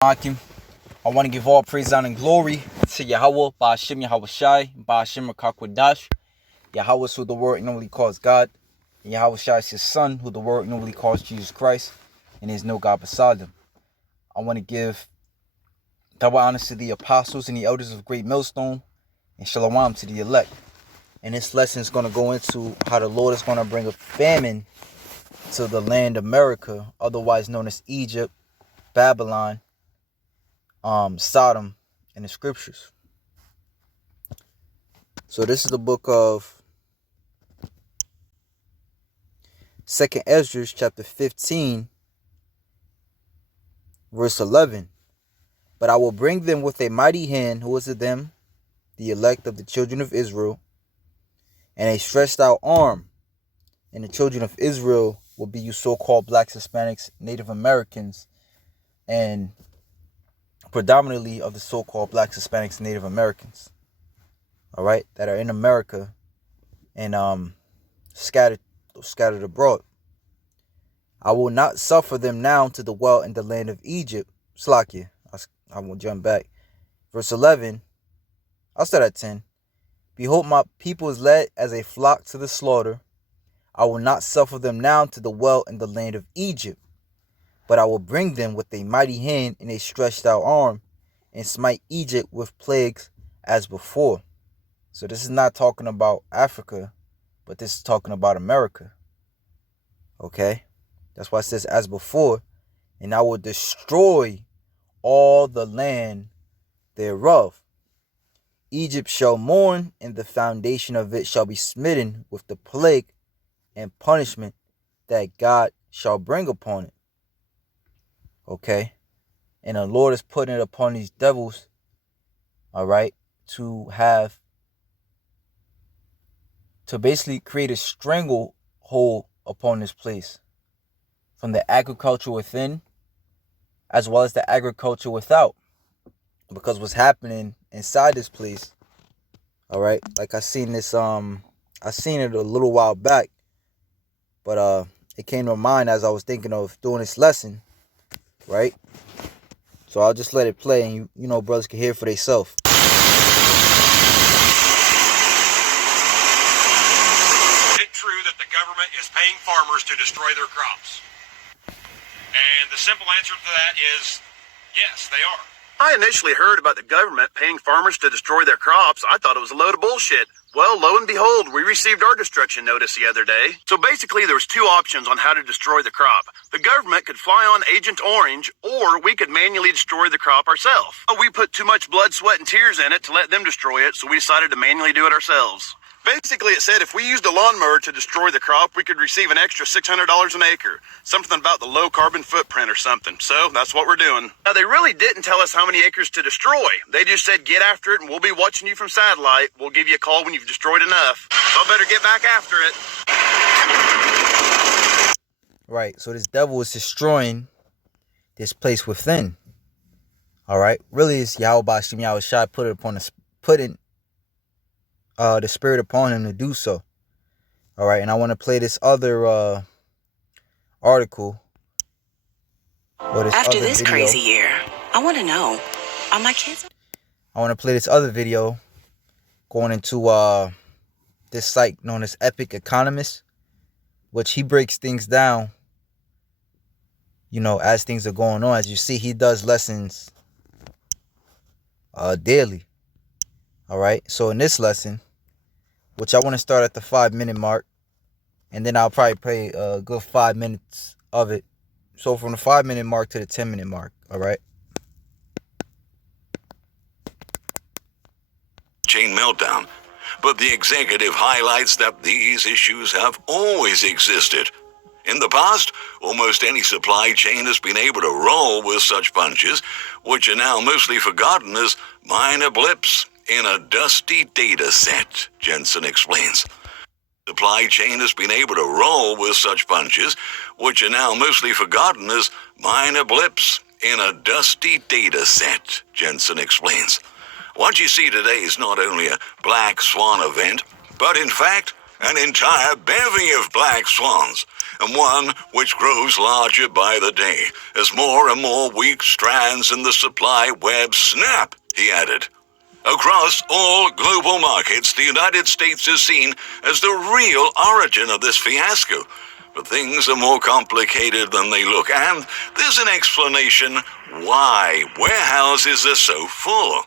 Akim. I want to give all praise, honor, and glory to Yahweh, Ba'ashim Yahweh Shai, Ba'ashim Rakakwadash. Yahweh is who the world normally calls God, and Yahweh Shai is his son, who the world normally calls Jesus Christ, and there's no God beside him. I want to give double honors to the apostles and the elders of Great Millstone, and Shalom to the elect. And this lesson is going to go into how the Lord is going to bring a famine to the land America, otherwise known as Egypt, Babylon, Sodom, in the scriptures. So this is the book of 2nd Ezra, chapter 15, verse 11. But I will bring them with a mighty hand, who is of them, the elect of the children of Israel, and a stretched out arm. And the children of Israel will be you so-called blacks, Hispanics, Native Americans, and predominantly of the so-called blacks, Hispanics, Native Americans, all right, that are in America and scattered abroad. I will not suffer them now to dwell in the land of Egypt. Slakia, I will jump back. Verse 11, I'll start at 10. Behold, my people is led as a flock to the slaughter. I will not suffer them now to dwell in the land of Egypt, but I will bring them with a mighty hand and a stretched out arm, and smite Egypt with plagues as before. So this is not talking about Africa, but this is talking about America. Okay? That's why it says as before, and I will destroy all the land thereof. Egypt shall mourn, and the foundation of it shall be smitten with the plague and punishment that God shall bring upon it. Okay? And the Lord is putting it upon these devils, all right, to basically create a stranglehold upon this place, from the agriculture within as well as the agriculture without. Because what's happening inside this place, all right, like I seen it a little while back, but it came to mind as I was thinking of doing this lesson, right? So I'll just let it play, and you know brothers can hear for themselves. Is it true that the government is paying farmers to destroy their crops? And the simple answer to that is yes, they are. I initially heard about the government paying farmers to destroy their crops. I thought it was a load of bullshit. Well, lo and behold, we received our destruction notice the other day. So basically, there was two options on how to destroy the crop. The government could fly on Agent Orange, or we could manually destroy the crop ourselves. We put too much blood, sweat, and tears in it to let them destroy it, so we decided to manually do it ourselves. Basically, it said if we used a lawnmower to destroy the crop, we could receive an extra $600 an acre. Something about the low carbon footprint or something. So that's what we're doing. Now, they really didn't tell us how many acres to destroy. They just said, get after it and we'll be watching you from satellite. We'll give you a call when you've destroyed enough. So I better get back after it. Right, so this devil is destroying this place within. All right, really, it's Yahweh Ba'ashim Yahweh Shai putting the spirit upon him to do so. All right, and I want to play this other article. After this video. Crazy year, I want to know, are my kids? I want to play this other video going into this site known as Epic Economist, which he breaks things down, you know, as things are going on. As you see, he does lessons daily. All right, so in this lesson, which I want to start at the 5-minute mark, and then I'll probably play a good 5 minutes of it. So from the 5-minute mark to the 10-minute mark, all right? Chain meltdown, but the executive highlights that these issues have always existed. In the past, almost any supply chain has been able to roll with such punches, which are now mostly forgotten as minor blips in a dusty data set, Jensen explains. Supply chain has been able to roll with such punches, which are now mostly forgotten as minor blips in a dusty data set, Jensen explains. What you see today is not only a black swan event, but in fact, an entire bevy of black swans, and one which grows larger by the day as more and more weak strands in the supply web snap, he added. Across all global markets, the United States is seen as the real origin of this fiasco. But things are more complicated than they look, and there's an explanation why warehouses are so full.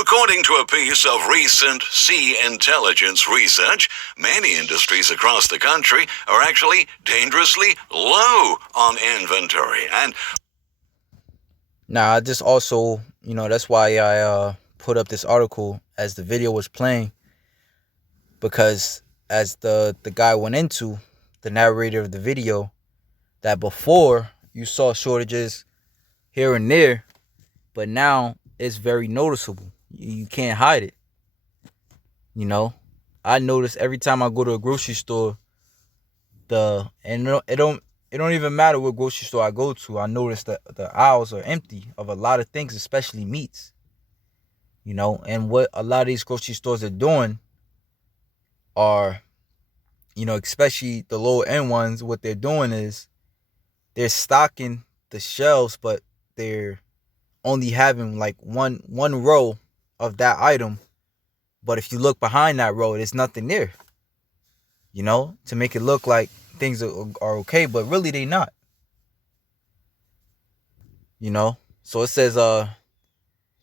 According to a piece of recent Sea Intelligence research, many industries across the country are actually dangerously low on inventory. And now, I just also, that's why I put up this article as the video was playing, because as the guy went into, the narrator of the video, that before you saw shortages here and there, but now it's very noticeable. You can't hide it. I notice every time I go to a grocery store, it don't even matter what grocery store I go to. I notice that the aisles are empty of a lot of things, especially meats. And what a lot of these grocery stores are doing are, especially the lower end ones, what they're doing is they're stocking the shelves, but they're only having like one row of that item. But if you look behind that row, there's nothing there, to make it look like things are okay, but really they not. So it says,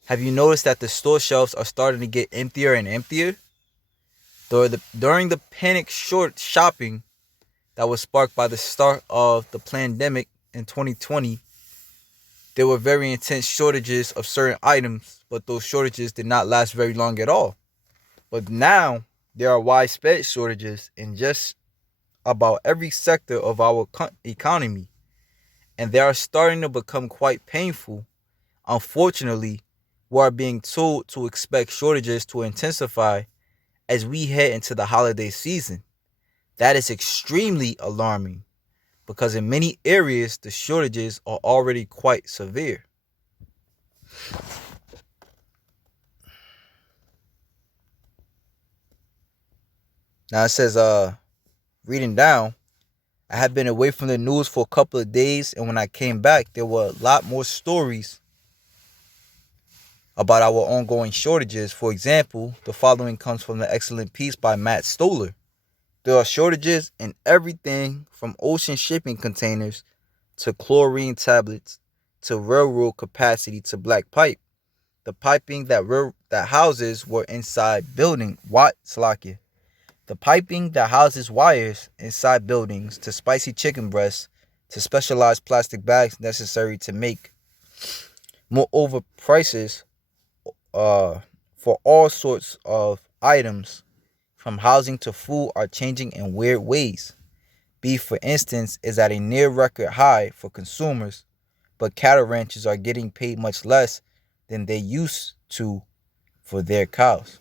have you noticed that the store shelves are starting to get emptier and emptier? During the panic short shopping that was sparked by the start of the pandemic in 2020, there were very intense shortages of certain items, but those shortages did not last very long at all. But now there are widespread shortages in just about every sector of our economy, and they are starting to become quite painful. Unfortunately, we are being told to expect shortages to intensify as we head into the holiday season. That is extremely alarming because in many areas, the shortages are already quite severe. Now it says, reading down, I have been away from the news for a couple of days, and when I came back, there were a lot more stories about our ongoing shortages. For example, the following comes from the excellent piece by Matt Stoller. There are shortages in everything from ocean shipping containers to chlorine tablets to railroad capacity to black pipe. The piping that houses were inside building The piping that houses wires inside buildings to spicy chicken breasts to specialized plastic bags necessary to make. Moreover, prices for all sorts of items from housing to food are changing in weird ways. Beef, for instance, is at a near record high for consumers, but cattle ranchers are getting paid much less than they used to for their cows.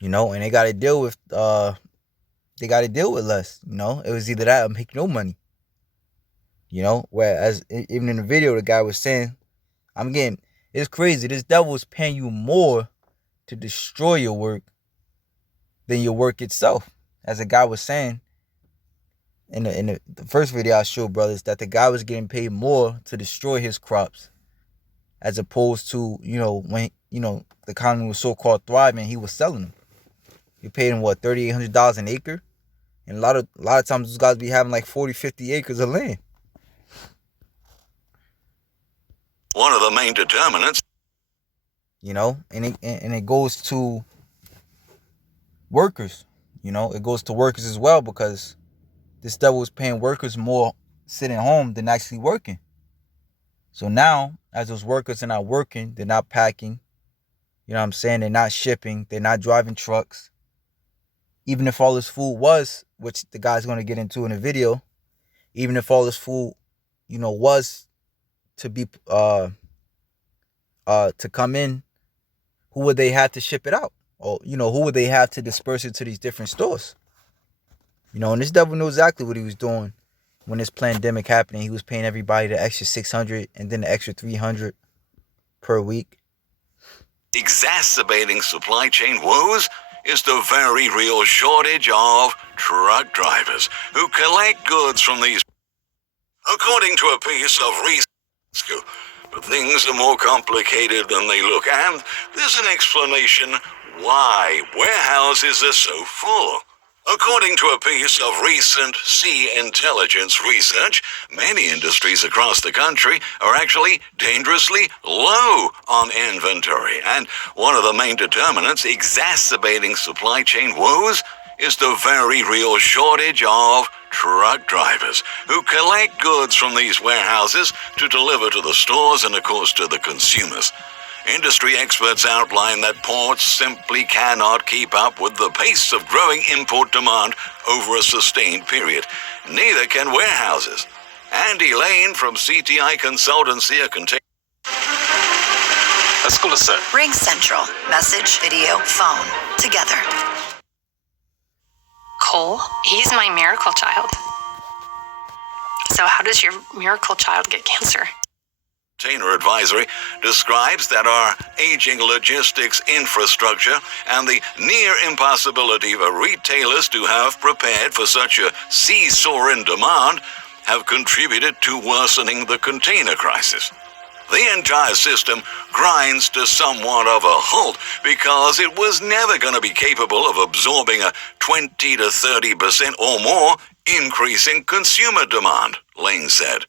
And they got to deal with less. It was either that or make no money. Whereas even in the video, the guy was saying, it's crazy. This devil is paying you more to destroy your work than your work itself. As the guy was saying in the first video I showed, brothers, that the guy was getting paid more to destroy his crops as opposed to, when, the economy was so-called thriving, he was selling them. He paid him, $3,800 an acre? And a lot of times those guys be having like 40, 50 acres of land. one of the main determinants, and it goes to workers. It goes to workers as well, because this devil is paying workers more sitting home than actually working. So now, as those workers are not working, they're not packing, they're not shipping, they're not driving trucks. Even if all this food was, which the guy's going to get into in the video, even if all this food, was to be, to come in, who would they have to ship it out? Or, who would they have to disperse it to these different stores? And this devil knew exactly what he was doing when this pandemic happened. He was paying everybody the extra $600 and then the extra $300 per week. exacerbating supply chain woes is the very real shortage of truck drivers who collect goods from these. According to a piece of research, but things are more complicated than they look, and there's an explanation why warehouses are so full. According to a piece of recent Sea Intelligence research, many industries across the country are actually dangerously low on inventory, and one of the main determinants exacerbating supply chain woes is the very real shortage of truck drivers who collect goods from these warehouses to deliver to the stores and, of course, to the consumers. Industry experts outline that ports simply cannot keep up with the pace of growing import demand over a sustained period. Neither can warehouses. Andy Lane from CTI Consultancy, a container. Let's go to set. Ring Central. Message, video, phone. Together. Cole, he's my miracle child. So how does your miracle child get cancer? Container Advisory describes that our aging logistics infrastructure and the near impossibility for retailers to have prepared for such a seesaw in demand have contributed to worsening the container crisis. The entire system grinds to somewhat of a halt because it was never going to be capable of absorbing a 20 to 30% or more increase in consumer demand, Lane said.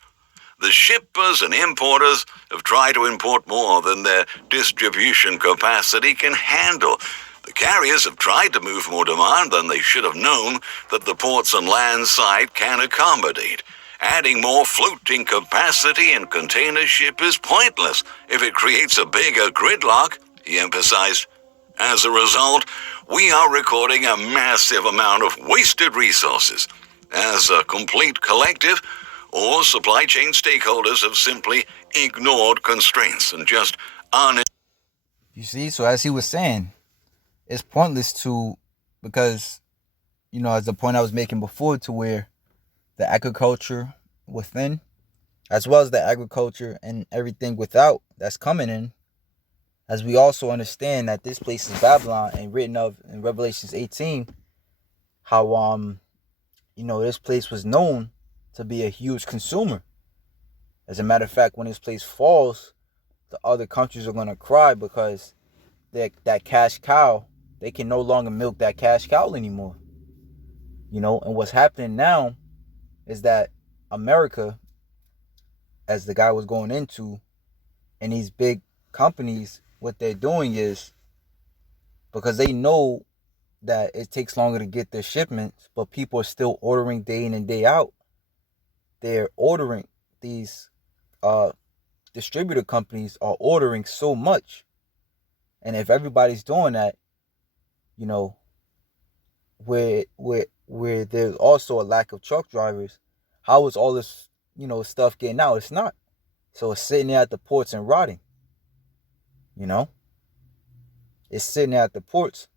The shippers and importers have tried to import more than their distribution capacity can handle. The carriers have tried to move more demand than they should have known that the ports and land side can accommodate. Adding more floating capacity in container ship is pointless if it creates a bigger gridlock, he emphasized. As a result, we are recording a massive amount of wasted resources. As a complete collective, all supply chain stakeholders have simply ignored constraints and just You see, so as he was saying, it's pointless because, as the point I was making before, to where the agriculture within, as well as the agriculture and everything without that's coming in, as we also understand that this place is Babylon and written of in Revelations 18, how, this place was known to be a huge consumer. As a matter of fact, when this place falls, the other countries are going to cry because that cash cow, they can no longer milk that cash cow anymore. And what's happening now is that America, as the guy was going into, and these big companies, what they're doing is, because they know that it takes longer to get their shipments, but people are still ordering day in and day out. They're ordering, these distributor companies are ordering so much. And if everybody's doing that, where there's also a lack of truck drivers, how is all this, stuff getting out? It's not. So it's sitting there at the ports and rotting. It's sitting there at the ports.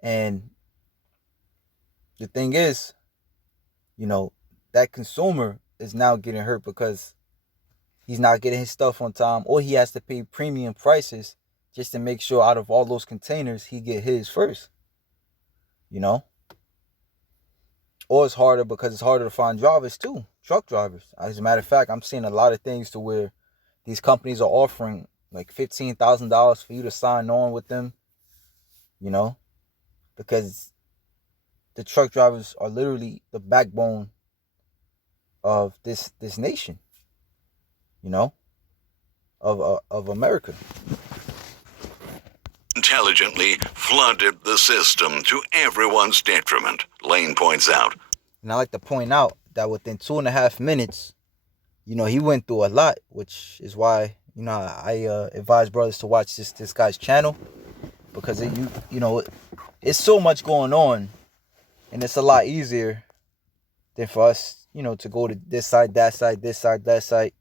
And the thing is, that consumer is now getting hurt because he's not getting his stuff on time, or he has to pay premium prices just to make sure out of all those containers he get his first. Or it's harder because it's harder to find drivers too, truck drivers. As a matter of fact, I'm seeing a lot of things to where these companies are offering like $15,000 for you to sign on with them, because the truck drivers are literally the backbone of this nation, of America. Intelligently flooded the system to everyone's detriment, Lane points out. And I like to point out that within 2.5 minutes, he went through a lot, which is why, I advise brothers to watch this guy's channel, because it's so much going on, and it's a lot easier than for us, to go to this side, that side, this side, that side,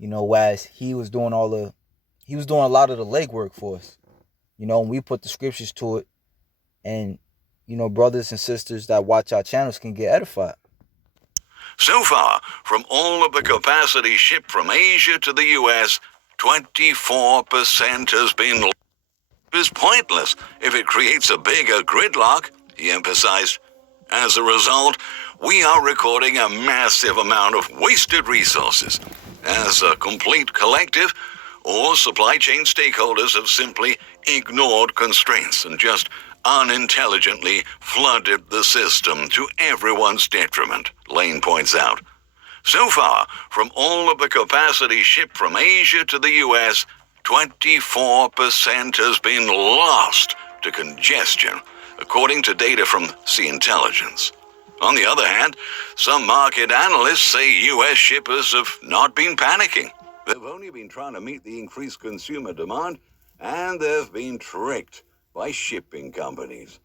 whereas he was doing a lot of the legwork for us, and we put the scriptures to it, and, brothers and sisters that watch our channels can get edified. So far, from all of the capacity shipped from Asia to the U.S., 24% has been is pointless if it creates a bigger gridlock, he emphasized. As a result, we are recording a massive amount of wasted resources. As a complete collective, all supply chain stakeholders have simply ignored constraints and just unintelligently flooded the system to everyone's detriment, Lane points out. So far, from all of the capacity shipped from Asia to the U.S., 24% has been lost to congestion, according to data from Sea Intelligence. On the other hand, some market analysts say U.S. shippers have not been panicking. They've only been trying to meet the increased consumer demand, and they've been tricked by shipping companies.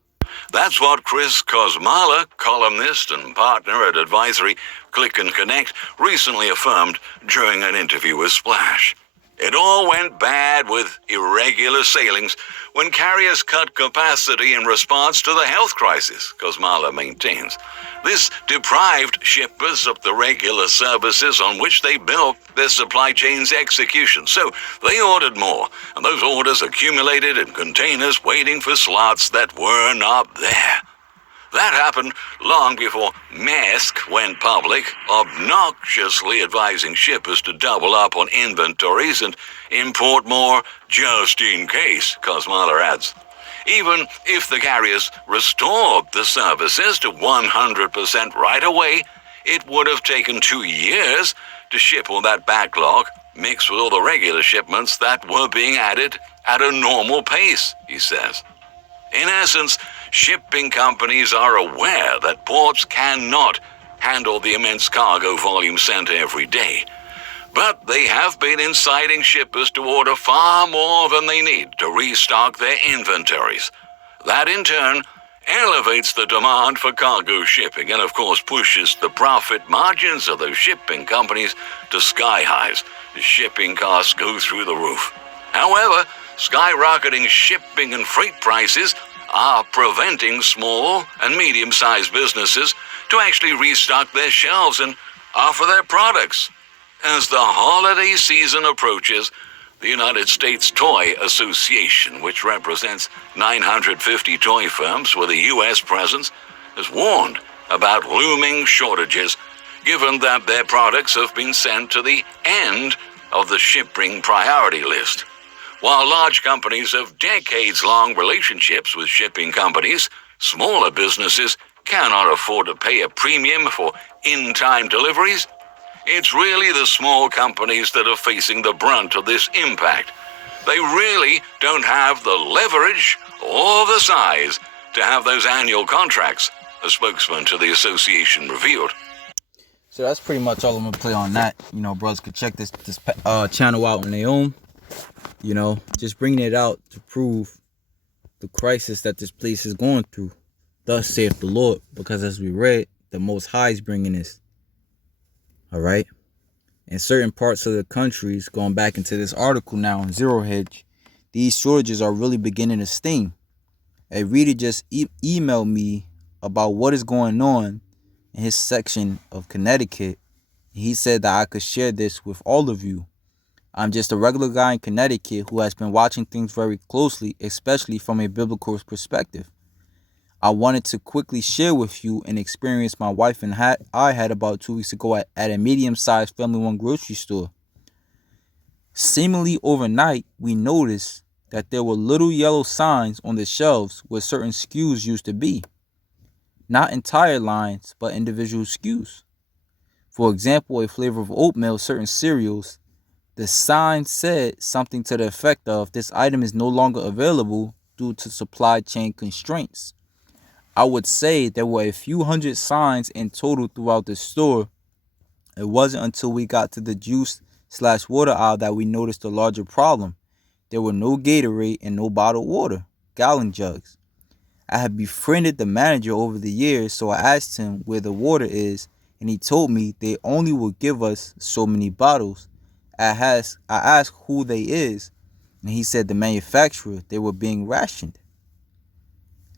That's what Chris Kosmala, columnist and partner at advisory Click and Connect, recently affirmed during an interview with Splash. It all went bad with irregular sailings when carriers cut capacity in response to the health crisis, Kosmala maintains. This deprived shippers of the regular services on which they built their supply chain's execution. So they ordered more, and those orders accumulated in containers waiting for slots that were not there. That happened long before Maersk went public, obnoxiously advising shippers to double up on inventories and import more just in case, Kosmala adds. Even if the carriers restored the services to 100% right away, it would have taken 2 years to ship all that backlog, mixed with all the regular shipments that were being added at a normal pace, he says. In essence, shipping companies are aware that ports cannot handle the immense cargo volume sent every day. But they have been inciting shippers to order far more than they need to restock their inventories. That, in turn, elevates the demand for cargo shipping and, of course, pushes the profit margins of those shipping companies to sky highs as shipping costs go through the roof. However, skyrocketing shipping and freight prices are preventing small and medium-sized businesses to actually restock their shelves and offer their products. As the holiday season approaches, the United States Toy Association, which represents 950 toy firms with a U.S. presence, has warned about looming shortages, given that their products have been sent to the end of the shipping priority list. While large companies have decades-long relationships with shipping companies, smaller businesses cannot afford to pay a premium for in-time deliveries. It's really the small companies that are facing the brunt of this impact. They really don't have the leverage or the size to have those annual contracts, a spokesman to the association revealed. So that's pretty much all I'm going to play on that. You know, brothers could check this channel out on their own. You know, just bringing it out to prove the crisis that this place is going through. Thus saith the Lord, because as we read, the Most High is bringing this. All right. In certain parts of the countries, going back into this article now on Zero Hedge, these shortages are really beginning to sting. A reader just emailed me about what is going on in his section of Connecticut. He said that I could share this with all of you. I'm just a regular guy in Connecticut who has been watching things very closely, especially from a biblical perspective. I wanted to quickly share with you an experience my wife and I had about 2 weeks ago at a medium-sized family-owned grocery store. Seemingly overnight, we noticed that there were little yellow signs on the shelves where certain SKUs used to be. Not entire lines, but individual SKUs. For example, a flavor of oatmeal, certain cereals, the sign said something to the effect of, this item is no longer available due to supply chain constraints. I would say there were a few hundred signs in total throughout the store. It wasn't until we got to the juice/water aisle that we noticed a larger problem. There were no Gatorade and no bottled water, gallon jugs. I had befriended the manager over the years, so I asked him where the water is, and he told me they only would give us so many bottles. I asked who they is, and he said the manufacturer. They were being rationed.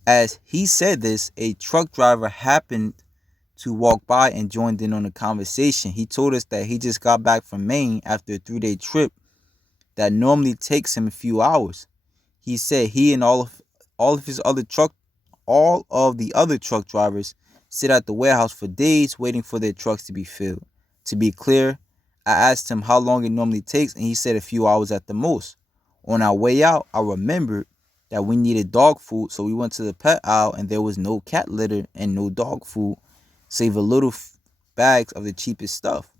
As he said this, a truck driver happened to walk by and joined in on the conversation. He told us that he just got back from Maine after a 3-day trip that normally takes him a few hours. he said he and all of the other truck drivers sit at the warehouse for days waiting for their trucks to be filled. To be clear, I asked him how long it normally takes, and he said a few hours at the most. On our way out, I remembered that we needed dog food, so we went to the pet aisle, and there was no cat litter and no dog food, save a little bags of the cheapest stuff.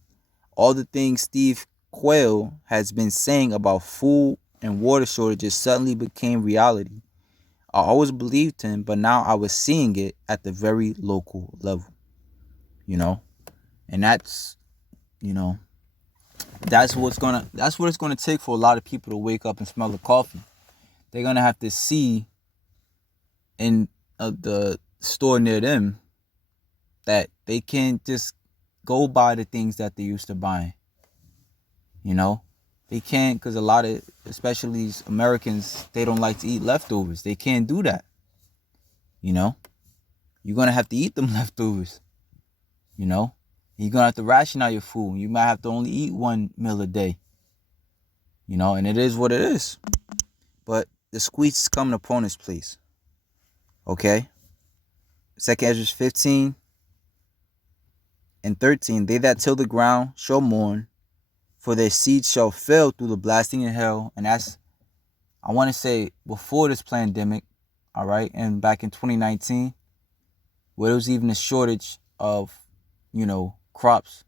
All the things Steve Quayle has been saying about food and water shortages suddenly became reality. I always believed him, but now I was seeing it at the very local level. And that's, that's what it's gonna take for a lot of people to wake up and smell the coffee. They're gonna have to see in the store near them that they can't just go buy the things that they used to buy. They can't, because a lot of, especially Americans, they don't like to eat leftovers. They can't do that. You're gonna have to eat them leftovers. You're gonna have to ration out your food. You might have to only eat one meal a day. And it is what it is. But the squeeze is coming upon this place. Okay? 2 Ezra 15 and 13. They that till the ground shall mourn, for their seed shall fail through the blasting in hell. And that's, I want to say, before this pandemic, all right? And back in 2019, where there was even a shortage of, crops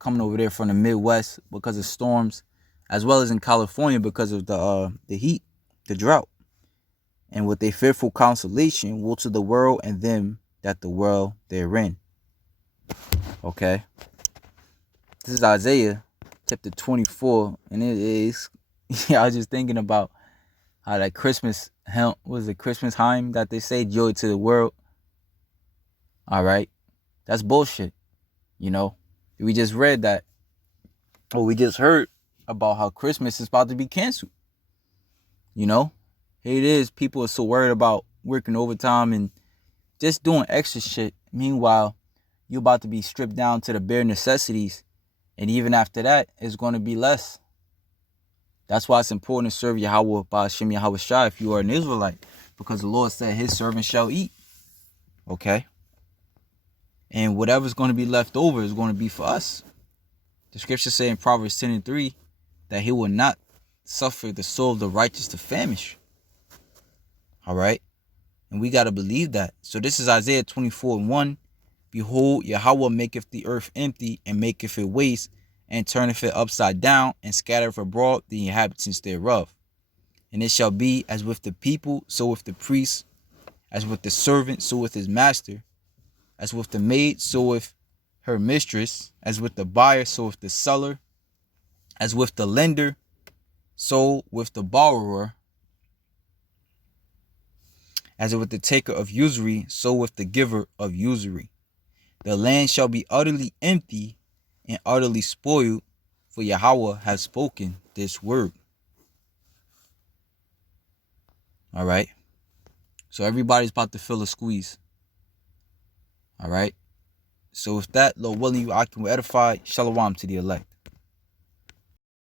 coming over there from the Midwest because of storms, as well as in California because of the heat, the drought. And with a fearful consolation, woe to the world and them that the world therein. Okay? This is Isaiah chapter 24, and it is, I was just thinking about how that Christmas hymn that they say, joy to the world. All right? That's bullshit. We just read that, or we just heard about how Christmas is about to be canceled. Here it is. People are so worried about working overtime and just doing extra shit. Meanwhile, you're about to be stripped down to the bare necessities. And even after that, it's going to be less. That's why it's important to serve Yahweh Ba'ashem Yahweh Shai if you are an Israelite. Because the Lord said his servant shall eat. Okay? And whatever's going to be left over is going to be for us. The scriptures say in Proverbs 10 and 3 that he will not suffer the soul of the righteous to famish. All right? And we got to believe that. So this is Isaiah 24 and 1. Behold, Yahweh maketh the earth empty, and maketh it waste, and turneth it upside down, and scattereth abroad the inhabitants thereof. And it shall be as with the people, so with the priest, as with the servant, so with his master, as with the maid, so with her mistress, as with the buyer, so with the seller, as with the lender, so with the borrower, as with the taker of usury, so with the giver of usury. The land shall be utterly empty and utterly spoiled, for Yahweh has spoken this word. All right. So everybody's about to feel a squeeze. All right. So with that, Lord willing, you I can edify. Shalom to the elect.